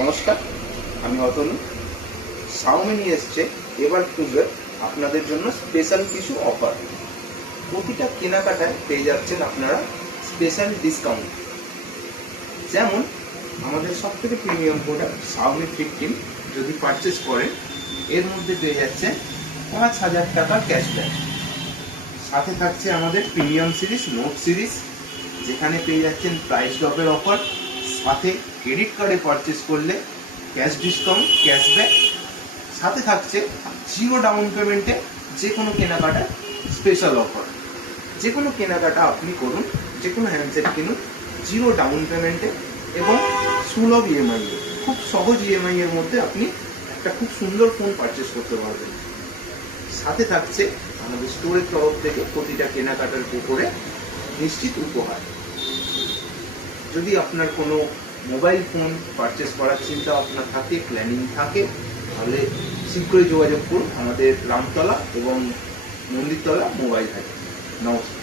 নমস্কার, আমি অতনু। শাওমি নিয়ে এসছে এবার খুঁজবে আপনাদের জন্য স্পেশাল কিছু অফার। প্রতিটা কেনাকাটায় পেয়ে যাচ্ছেন আপনারা স্পেশাল ডিসকাউন্ট। যেমন আমাদের সব থেকে প্রিমিয়াম প্রোডাক্ট শাওমি 15 যদি পারচেস করেন এর মধ্যে পেয়ে যাচ্ছেন 5,000 টাকার ক্যাশব্যাক। সাথে থাকছে আমাদের প্রিমিয়াম সিরিজ নোট সিরিজ, যেখানে পেয়ে যাচ্ছেন প্রাইস ড্রপের অফার, সাথে ক্রেডিট কার্ডে পারচেস করলে ক্যাশ ডিসকাউন্ট, ক্যাশব্যাক। সাথে থাকছে জিরো ডাউন পেমেন্টে যে কোনো কেনাকাটার স্পেশাল অফার। যে কোনো কেনাকাটা আপনি করুন, যে কোনো হ্যান্ডসেট কিনুন জিরো ডাউন পেমেন্টে এবং সুলভ ইএমআই, খুব সহজ ইএমআই এর মধ্যে আপনি একটা খুব সুন্দর ফোন পারচেস করতে পারবেন। সাথে থাকছে আমাদের স্টোরের তরফ থেকে প্রতিটা কেনাকাটার উপরে নিশ্চিত উপহার। যদি আপনার কোনো মোবাইল ফোন পারচেস করার চিন্তা ভাবনা থাকে, প্ল্যানিং থাকে, তাহলে শীঘ্রই যোগাযোগ করুন আমাদের রামতলা এবং মন্দিরতলা মোবাইল হাটে। নমস্কার।